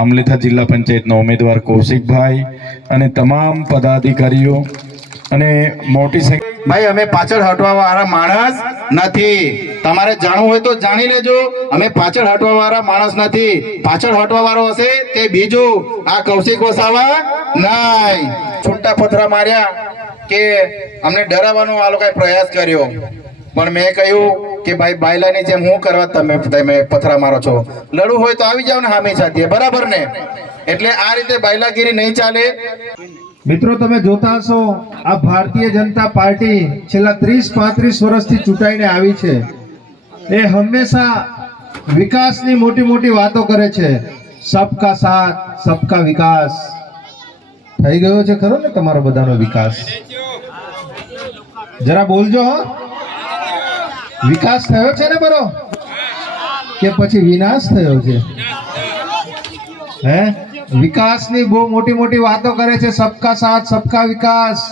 આમલેથા જિલ્લા પંચાયતના ઉમેદવાર કૌશિકભાઈ અને તમામ પદાધિકારીઓ અને મોટી સંખ્યા ભાઈ અમે પાછળ હટવા વાળા માણસ નથી. તમારે જાણવું હોય તો જાણી લેજો. અમે પાછળ હટવા વાળા માણસ નથી. પાછળ હટવા વાળો હશે તે બીજું, આ કૌશિક વસાવા નહીં. છૂટા પથરા માર્યા કે અમને ડરાવવાનો આ લોકોએ પ્રયાસ કર્યો, પણ મેં કહ્યું કે ભાઈ બાયલાની જેમ હું કરવા તમે પથરા મારો છો. લડવું હોય તો આવી જાવ ને સામે સાથે, બરાબર ને? એટલે આ રીતે બાયલાગીરી નહીં ચાલે. મિત્રો, તમે જોતા હશો આ ભારતીય જનતા પાર્ટી છેલ્લા 30-35 વર્ષથી ચૂંટાઈને આવી છે. એ હંમેશા વિકાસની મોટી મોટી વાતો કરે છે. સબકા સાથ સબકા વિકાસ. થઈ ગયો છે ખરો ને તમારો બધાનો વિકાસ? જરા બોલજો. હો, વિકાસ થયો છે ને બરો, કે પછી વિનાશ થયો છે? હે, વિકાસની બહુ મોટી મોટી વાતો કરે છે. સબકા સાથ સબકા વિકાસ.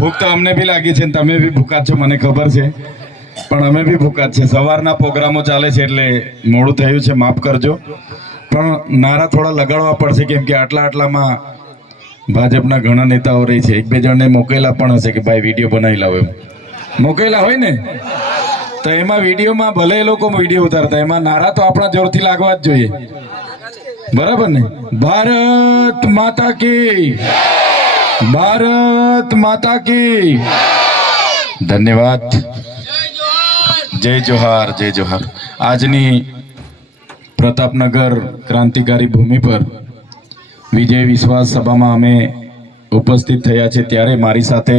ભૂખ તો અમને બી લાગી છે, તમે બી ભૂખા છો મને ખબર છે, પણ અમે બી ભૂખા છે. સવારના પ્રોગ્રામો ચાલે છે એટલે મોડું થયું છે, માફ કરજો. પણ નારા થોડા લગાડવા પડશે, કેમ કે આટલામાં ભાજપના ઘણા નેતાઓ રહી છે. એક બે જણને મોકલેલા પણ હશે કે ભાઈ વિડીયો બનાવી લાવો, એમ મોકલેલા હોય ને, તો એમાં વિડીયોમાં ભલે એ લોકો વિડીયો ઉતારતા, એમાં નારા તો આપણા જોરથી લાગવા જ જોઈએ, બરાબર ને? ભારત માતા કી, ભારત માતા કી. ધન્યવાદ. જય જોહાર, જય જોહાર. આજની પ્રતાપનગર ક્રાંતિકારી ભૂમિ પર વિજય વિશ્વાસ સભામાં અમે ઉપસ્થિત થયા છે, ત્યારે મારી સાથે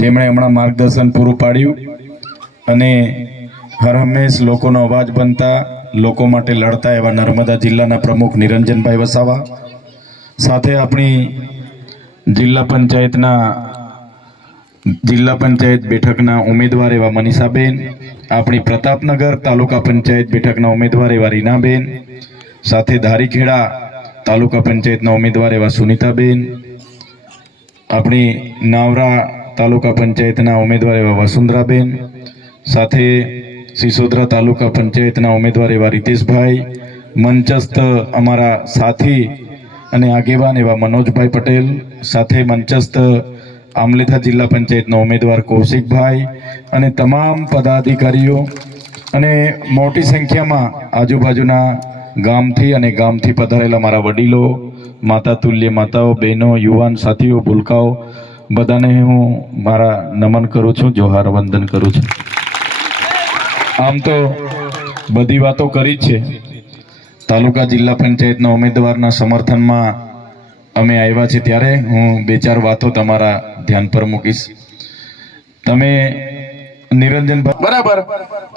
જેમણે હમણાં માર્ગદર્શન પૂરું પાડ્યું અને હર હંમેશ લોકોનો અવાજ બનતા, લોકો માટે લડતા એવા નર્મદા જિલ્લાના પ્રમુખ નિરંજનભાઈ વસાવા, સાથે આપણી જિલ્લા પંચાયત બેઠકના ઉમેદવાર એવા મનીષાબેન, આપણી પ્રતાપનગર તાલુકા પંચાયત બેઠકના ઉમેદવાર એવા રીનાબેન, સાથે ધારીખેડા તાલુકા પંચાયતના ઉમેદવાર એવા સુનિતાબેન, આપણી નાવરા તાલુકા પંચાયતના ઉમેદવાર એવા વસુંધરાબેન, સાથે સિસોદરા તાલુકા પંચાયતના ઉમેદવાર એવા રીતેશભાઈ, મંચસ્થ અમારા સાથી અને આગેવાન એવા મનોજભાઈ પટેલ, સાથે મંચસ્થ આમલેથા જિલ્લા પંચાયતના ઉમેદવાર કૌશિકભાઈ અને તમામ પદાધિકારીઓ અને મોટી સંખ્યામાં આજુબાજુના ગામથી અને ગામથી પધારેલા મારા વડીલો, માતા તુલ્ય માતાઓ, બહેનો, યુવાન સાથીઓ, ભૂલકાઓ, બધાને હું મારા નમન કરું છું, જોહાર વંદન કરું છું. આમ તો બધી વાતો કરી જ છે. તાલુકા જિલ્લા પંચાયતના ઉમેદવારના સમર્થનમાં અમે આવ્યા છે ત્યારે હું 2-4 વાતો તમારા ધ્યાન પર મૂકીશ. તમે નિરંજનભાઈ, બરાબર,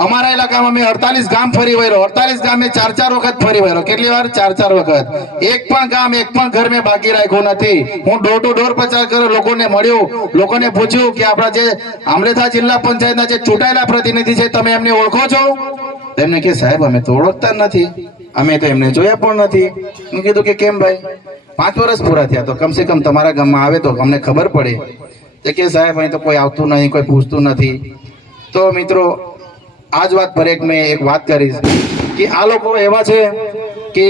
અમારા ઇલાકામાં મેં 48 ગામ ફરી વળ્યો. 48 ગામ મેં 4-4 વખત ફરી વળ્યો. કેટલી વાર? 4-4 વખત. એક પણ ગામ, એક પણ ઘર મેં બાકી રાખ્યું નથી. હું ડોર ટુ ડોર પ્રચાર કર્યો, લોકોને મળ્યો, લોકોને પૂછ્યું કે આપણા જે આમલેથા જિલ્લા પંચાયતના જે ચૂંટાયેલા પ્રતિનિધિ છે, તમે એમને ઓળખો છો? તેમને કે સાહેબ અમે તો ઓળખતા જ નથી, અમે તો એમને જોયા પણ નથી. મેં કીધું કે કેમ ભાઈ? 5 વર્ષ પૂરા થયા, તો કમસે કમ તમારા ગામમાં આવે તો અમને ખબર પડે. તે કે સાહેબ અહીં તો કોઈ આવતું નહીં, કોઈ પૂછતું નથી. તો મિત્રો, આ જ વાત પર મેં એક વાત કરીશ કે આ લોકો એવા છે કે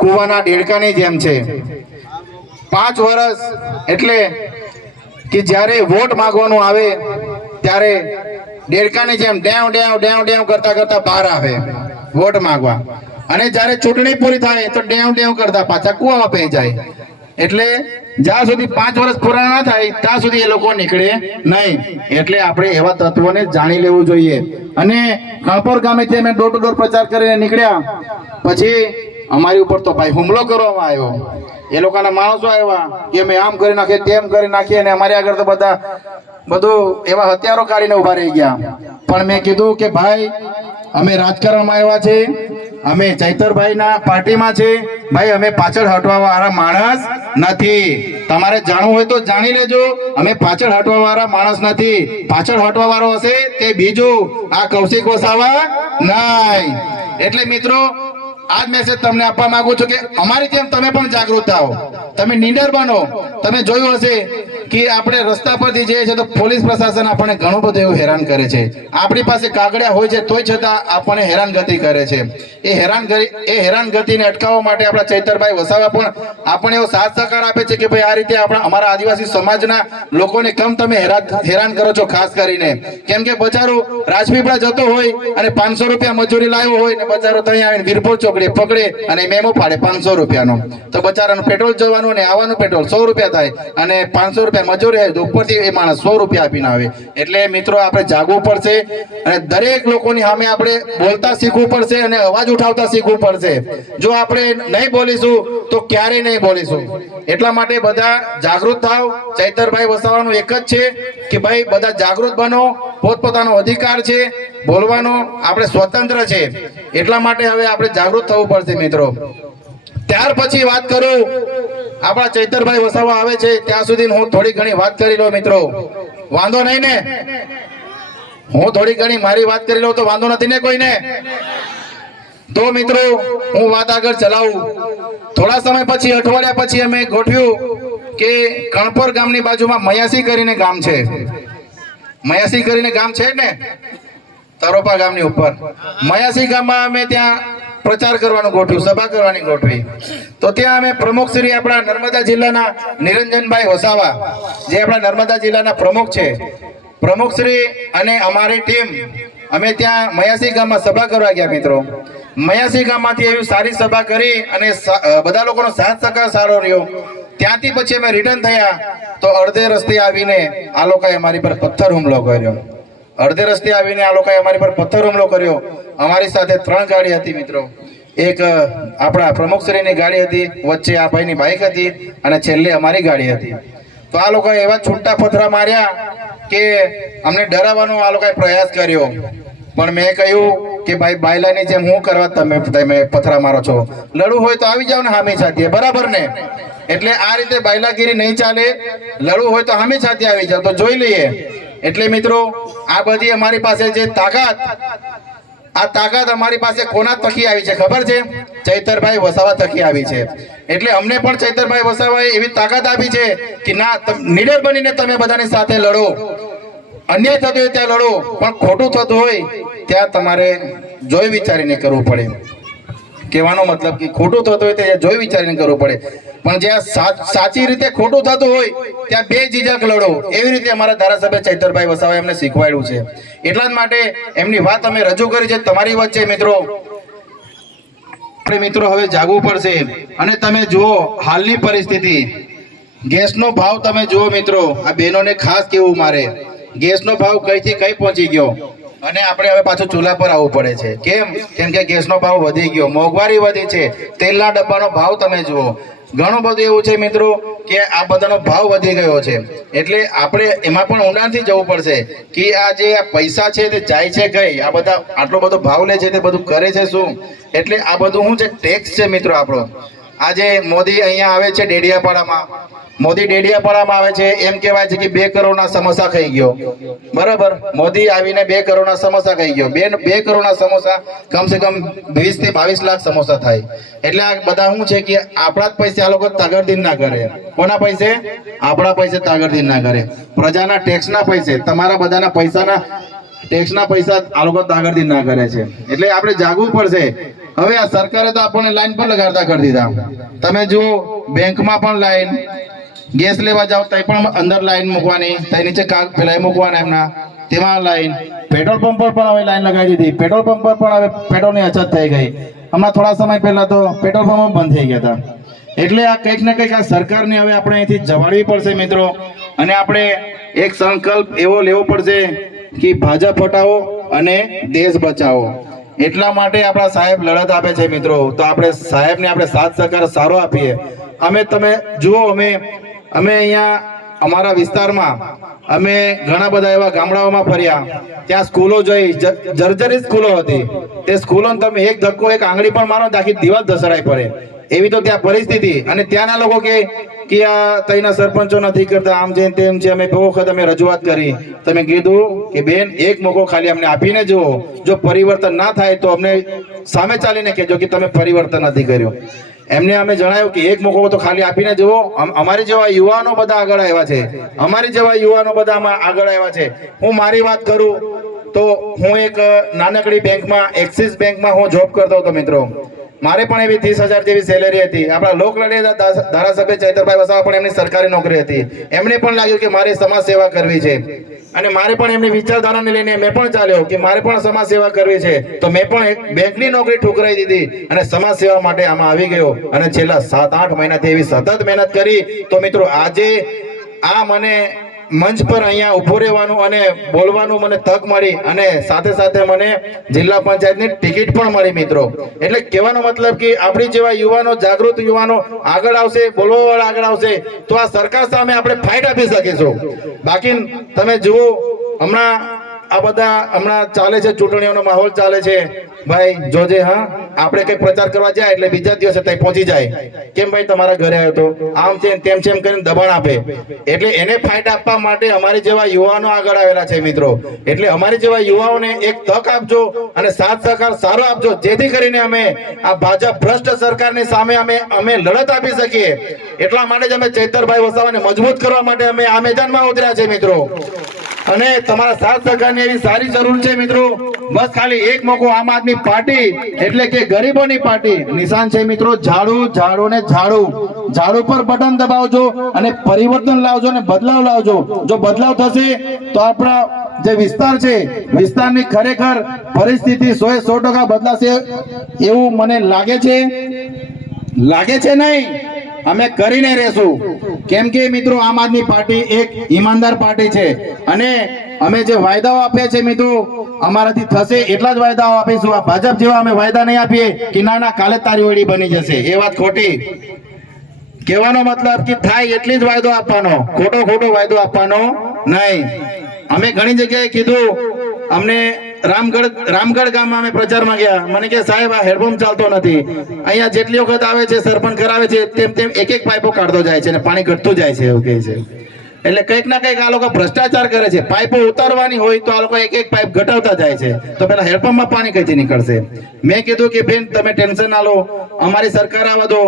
કૂવાના દેડકાની જેમ છે. 5 વર્ષ એટલે કે જ્યારે વોટ માંગવાનું આવે ત્યારે દેડકાની જેમ ડેવ ડેવ ડેવ ડેવ કરતા કરતા બહાર આવે વોટ માંગવા, અને જ્યારે ચૂંટણી પૂરી થાય તો ડેવ ડેવ કરતા પાછા કૂવામાં પી જાય. એટલે જ્યાં સુધી 5 વર્ષ પૂરા ના થાય ત્યાં સુધી એ લોકો નીકળે નહીં. એટલે આપણે એવા તત્વોને જાણી લેવું જોઈએ. અને કણપોર ગામેથી અમે ડોર ટુ ડોર પ્રચાર કરીને નીકળ્યા પછી અમારી ઉપર તો ભાઈ હુમલો કરવામાં આવ્યો. એ લોકોના માણસો આવ્યા કે અમે આમ કરી નાખીએ, તેમ કરી નાખીએ, અને અમારી આગળ તો બધું એવા હથિયારો કાઢીને ઉભા રહી ગયા. પણ મેં કીધું કે ભાઈ અમે રાજકારણમાં આવ્યા છે, અમે ચૈતરભાઈના પાર્ટીમાં છે ભાઈ, અમે પાછળ હટવા વાળા માણસ નથી. તમારે જાણવું હોય તો જાણી લેજો, અમે પાછળ હટવા વાળા માણસ નથી. પાછળ હટવા વાળો હશે તે બીજું, આ કૌશિક વસાવા નહીં. એટલે મિત્રો, આજ મેસેજ તમને આપવા માંગુ છું કે અમારી જેમ તમે પણ જાગૃત થાઓ, તમે નીડર બનો. તમે જોયું હશે કે આપણે રસ્તા પરથી જઈએ છીએ તો પોલીસ પ્રશાસન આપણને ઘણું બધું એવું હેરાન કરે છે. આપણી પાસે કાગળિયા હોય છે તોય છતાં આપણને હેરાનગતિ કરે છે. એ હેરાનગતિને અટકાવવા માટે આપણા ચૈતરભાઈ વસાવા પણ આપણને એવો સાથ સહકાર આપે છે કે ભાઈ આ રીતે અમારા આદિવાસી સમાજના લોકોને કેમ તમે હેરાન કરો છો. ખાસ કરીને કેમ કે બચારો રાજપીપળા જતો હોય અને 500 રૂપિયા મજૂરી લાવ્યો હોય ને બચારો ત્યાં આવીને વીરપુર ચોકડી પકડે અને મેમો પાડે 500 રૂપિયાનો, તો બચારાનું પેટ્રોલ જવાનું અને આવવાનું પેટ્રોલ 100 રૂપિયા થાય અને 500 રૂપિયા મજૂરી આવે તો ઉપરથી એ માણસ 100 રૂપિયા આપીને આવે. એટલે મિત્રો, આપણે જાગવું પડશે અને દરેક લોકોની સામે આપણે બોલતા શીખવું પડશે અને અવાજ ઉઠાવતા શીખવું પડશે. જો આપણે નહીં બોલીશું તો ક્યારેય નહીં બોલીશું. એટલા માટે બધા જાગૃત થાવ. ચૈતરભાઈ વસાવાનું એક જ છે કે ભાઈ બધા જાગૃત બનો. પોતપોતાનો અધિકાર છે બોલવાનો, આપણે સ્વતંત્ર છે. એટલા માટે હવે આપણે જાગૃત થવું પડશે મિત્રો. ત્યાર પછી વાત કરું, આપણા ચૈતરભાઈ વસાવા આવે છે ત્યાં સુધી હું થોડી ઘણી વાત કરી લઉં મિત્રો. વાંધો નહીં ને? હું થોડી ઘણી મારી વાત કરી લઉં તો વાંધો નથી ને કોઈને? તો મિત્રો, હું વાત આગળ ચલાવું. થોડા સમય પછી, અઠવાડિયા પછી અમે ગોઠવ્યું કે કણપોર ગામની બાજુમાં મયાસી કરીને ગામ છે. મયાસી કરીને ગામ છે ને, તરોપા ગામની ઉપર. મયાસી ગામમાં અમે ત્યાં પ્રચાર કરવાનું ગોઠવ્યું, સભા કરવાની ગોઠવી. તો ત્યાં અમે પ્રમુખ શ્રી આપણા નર્મદા જિલ્લાના નિરંજનભાઈ વસાવા, જે આપણા નર્મદા જિલ્લાના પ્રમુખ છે, પ્રમુખ શ્રી અને અમારી ટીમ અમે ત્યાં મયાસી ગામમાં સભા કરવા ગયા મિત્રો. મયાસી ગામમાંથી એવી સારી સભા કરી અને બધા લોકોનો સાથ સહકાર સારો રહ્યો. ત્યાંથી પછી અમે રિટર્ન થયા તો અડધે રસ્તે આવીને આ લોકોએ અમારી પર પથ્થર હુમલો કર્યો. અડધે રસ્તે આવીને આ લોકોએ અમારી પર પથ્થર હુમલો કર્યો. અમારી સાથે 3 ગાડી હતી મિત્રો. એક આપણા પ્રમુખશ્રીની ગાડી હતી, વચ્ચે આ ભાઈની બાઇક હતી અને છેલ્લે અમારી ગાડી હતી. તો આ લોકોએ એવા છૂટા પથરા માર્યા કે અમને ડરાવવાનો આ લોકોએ પ્રયાસ કર્યો. પણ મેં કહ્યું કે ભાઈ બાયલાની જેમ હું કરવા તમે પથરા મારો છો? લડવું હોય તો આવી જાવ ને હામી સાથે, બરાબર ને? એટલે આ રીતે બાયલાગીરી નહીં ચાલે. લડવું હોય તો હામી સાથે આવી જાવ, તો જોઈ લઈએ. એટલે મિત્રો, આ બધી અમારી પાસે જે તાકાત આ તાકાત અમારી પાસે કોના થકી આવી છે ખબર છે? ચૈતરભાઈ વસાવા થકી આવી છે. એટલે અમને પણ ચૈતરભાઈ વસાવાએ એવી તાકાત આપી છે કે ના, નીડર બનીને તમે બધાની સાથે લડો. અન્યાય થતો હોય ત્યાં લડો, પણ ખોટું થતું હોય ત્યાં તમારે જોઈ વિચારીને કરવું પડે. કહેવાનો મતલબ કે ખોટું થતું હોય તે જોઈ વિચારીને કરવું પડે, પણ જ્યાં સાચી રીતે ખોટું થતું હોય ત્યાં બે ઝીઝક લડો. એવી રીતે અમારા ધારાસભ્ય ચૈતરભાઈ વસાવાએ અમને શીખવાડ્યું છે. એટલા જ માટે એમની વાત અમે રજૂ કરી છે તમારી વચ્ચે. મિત્રો, આપણે મિત્રો હવે જાગવું પડશે. અને તમે જુઓ હાલની પરિસ્થિતિ, ગેસનો ભાવ તમે જુઓ મિત્રો. આ બહેનોને ખાસ કહેવું મારે, ગેસનો ભાવ કઈથી કઈ પહોંચી ગયો અને આપણે હવે પાછું ચૂલા પર આવવું પડે છે. કેમ કે ગેસનો ભાવ વધી ગયો, મોંઘવારી વધી છે. તેલના ડબ્બાનો ભાવ તમે જુઓ, ઘણું બધું એવું છે મિત્રો કે આ બધાનો ભાવ વધી ગયો છે. એટલે આપણે એમાં પણ ઊંડાણથી જવું પડશે કે આ જે આ પૈસા છે તે જાય છે કઈ, આ બધા આટલો બધો ભાવ લે છે તે બધું કરે છે શું? એટલે આ બધું શું છે? ટેક્સ છે મિત્રો આપણો. આજે મોદી અહીંયા આવે છે ડેડિયાપાડામાં, મોદી ડેડિયાપાડામાં આવે છે, એમ કહેવાય છે કે 2 કરોડના સમોસા ખાઈ ગયો. બરાબર, મોદી આવીને 2 કરોડના સમોસા ખાઈ ગયો. 2 કરોડના સમોસા કમસે કમ 20 થી 22 લાખ સમોસા થાય. એટલે આ બધા શું છે કે આપણા જ પૈસે આ લોકો તાગડધીન ના કરે. કોના પૈસે? આપણા પૈસે તાગડધીન ના કરે. પ્રજાના ટેક્સના પૈસે, તમારા બધાના પૈસાના ટેક્સના પૈસા આ લોકો તાગડધીન ના કરે છે. એટલે આપણે જાગવું પડશે. હવે આ સરકારે તો આપણને લાઈન પર લગાડતા કરી દીધા. તમે જુઓ, બેંકમાં પણ લાઈન, ગેસ લેવા જાવ ત્યાં પણ અંદર લાઈન મૂકવાની, ત્યાં નીચે પેલા મૂકવાના એમના, તેમાં લાઈન. પેટ્રોલ પંપ પર પણ હવે લાઈન લગાવી દીધી. પેટ્રોલ પંપ પર પણ હવે પેટ્રોલની અછત થઈ ગઈ. હમણાં થોડા સમય પહેલા તો પેટ્રોલ પંપ બંધ થઈ ગયા હતા. એટલે આ કંઈક ને કંઈક આ સરકારને હવે આપણે અહીંથી જવાડવી પડશે મિત્રો. અને આપણે એક સંકલ્પ એવો લેવો પડશે કે ભાજપ હટાવો અને દેશ બચાવો. એટલા માટે આપણા સાહેબ લડત આપે છે મિત્રો. તો આપણે સાહેબને આપણે સાથ સહકાર સારો આપીએ. તમે જુઓ, અમે અહીંયા અમારા વિસ્તારમાં અમે ઘણા બધા એવા ગામડાઓમાં ફર્યા, ત્યાં સ્કૂલો જોઈ, જર્જરિત સ્કૂલો હતી. તે સ્કૂલોને તમે એક ધક્કો, એક આંગળી પણ મારો આખી દિવાલ ધસરાઈ પડે એવી તો ત્યાં પરિસ્થિતિ. અને ત્યાંના લોકો કે આ તઈના સરપંચો નથી કરતા, આમ છે તેમ છે. અમે બહુ વખત અમે રજૂઆત કરી. તમે કીધું કે બેન, એક મોકો ખાલી અમને આપીને જુઓ, જો પરિવર્તન ના થાય તો અમને સામે ચાલીને કહેજો કે તમે પરિવર્તન નથી કર્યું. એમને અમે જણાવ્યું કે એક મોકો તો ખાલી આપીને જુઓ. અમારી જેવા યુવાનો બધા આગળ આવ્યા છે, અમારી જેવા યુવાનો બધા આગળ આવ્યા છે. હું મારી વાત કરું તો હું એક નાનકડી બેંકમાં, એક્સિસ બેંકમાં હું જોબ કરતો હતો મિત્રો. મારે પણ એવી 30,000 જેવી સેલેરી હતી. આપણા લોકલાડીલા ધારાસભ્ય ચૈતરભાઈ વસાવા પણ એમની સરકારી નોકરી હતી. એમને પણ લાગ્યું કે મારે સમાજ સેવા કરવી છે, અને મારે પણ એમની વિચારધારાને લઈને મેં પણ ચાલ્યો કે મારે પણ સમાજ સેવા કરવી છે. તો મેં પણ એક બેંકની નોકરી ઠુકરાઈ દીધી અને સમાજ સેવા માટે આમાં આવી ગયો. અને છેલ્લા 7-8 મહિનાથી એવી સતત મહેનત કરી. તો મિત્રો, આજે આ મને મંચ પર અહીંયા ઊભો રહેવાનું અને બોલવાનું મને તક મળી, અને સાથે સાથે મને જિલ્લા પંચાયતની ટિકિટ પણ મળી મિત્રો. એટલે કહેવાનો મતલબ કે આપણી જેવા યુવાનો, જાગૃત યુવાનો આગળ આવશે, બોલવાવાળા આગળ આવશે, તો આ સરકાર સામે આપણે ફાઇટ આપી શકીશું. બાકી તમે જુઓ, હમણાં ચાલે છે, ચૂંટણીઓનો માહોલ ચાલે છે. ભાઈ જોજે, હા, આપણે કઈ પ્રચાર કરવા જાય એટલે બીજા દિવસે ત્યાં પહોંચી જાય. કેમ ભાઈ, તમારા ઘરે આવ્યો તો, આમ છે તેમ છે એમ કરીને દબાણ આપે. એટલે એને ફાઇટ આપવા માટે અમારી જેવા યુવાનો આગળ આવેલા છે મિત્રો. એટલે અમારી જેવા યુવાઓને એક તક આપજો અને સાથ સહકાર સારો આપજો, જેથી કરીને અમે આ ભાજપ ભ્રષ્ટ સરકારની સામે અમે લડત આપી શકીએ. એટલા માટે જ અમે ચૈતરભાઈ વસાવાને મજબૂત કરવા માટે અમે આ મેદાનમાં ઉતર્યા છે મિત્રો. અને તમારા સાથ સહકારની એવી સારી જરૂર છે મિત્રો. બસ ખાલી એક મોકો. આમ આદમી પાર્ટી એટલે કે ગરીબોની પાર્ટી. નિશાન છે મિત્રો, ઝાડુ, ઝાડુ ને ઝાડુ. ઝાડુ પર બટન દબાવજો અને પરિવર્તન લાવજો અને બદલાવ લાવજો. જો બદલાવ થશે તો આપણા જે વિસ્તાર છે, વિસ્તારની ખરેખર પરિસ્થિતિ 100% બદલાશે એવું મને લાગે છે નહીં, અમે કરીને રહેશું. કેમ કે મિત્રો, આમ આદમી પાર્ટી એક ઈમાનદાર પાર્ટી છે. અને અમે જે વાયદાઓ આપ્યા છે મિત્રો, અમારાથી થશે એટલા જ વાયદાઓ આપીશું. આ ભાજપ જેવા અમે વાયદા નહીં આપીએ કે ના કાલે તારી ઓળી બની જશે. એ વાત ખોટી. કહેવાનો મતલબ કે થાય એટલી જ વાયદો આપવાનો, ખોટો વાયદો આપવાનો નહીં. અમે ઘણી જગ્યાએ કીધું. અમને રામગઢ ગામમાં અમે પ્રચારમાં ગયા. મને કે સાહેબ, આ હેડપંપ ચાલતો નથી. અહીંયા જેટલી વખત આવે છે, સરપંચ કરાવે છે, તેમ એક પાઇપો કાઢતો જાય છે અને પાણી ઘટતું જાય છે એવું કહે છે. એટલે કંઈક ના કંઈક આ લોકો ભ્રષ્ટાચાર કરે છે. પાઇપો ઉતારવાની હોય તો આ લોકો એક એક પાઇપ ઘટાડતા જાય છે. તો પેલા હેન્ડપંપમાં પાણી કઈથી નીકળશે? મેં કીધું કે બેન તમે ટેન્શન ના લો, અમારી સરકાર આવવા દો,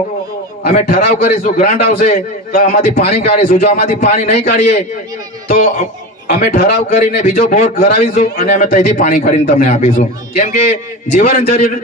અમે ઠરાવ કરીશું, ગ્રાન્ટ આવશે તો આમાંથી પાણી કાઢીશું. જો આમાંથી પાણી નહીં કાઢીએ તો અમે ઠરાવ કરીને બીજો બોર કરાવીશું અને અમે ત્યાંથી પાણી કાઢીને તમને આપીશું. કેમ કે જીવન જરૂરી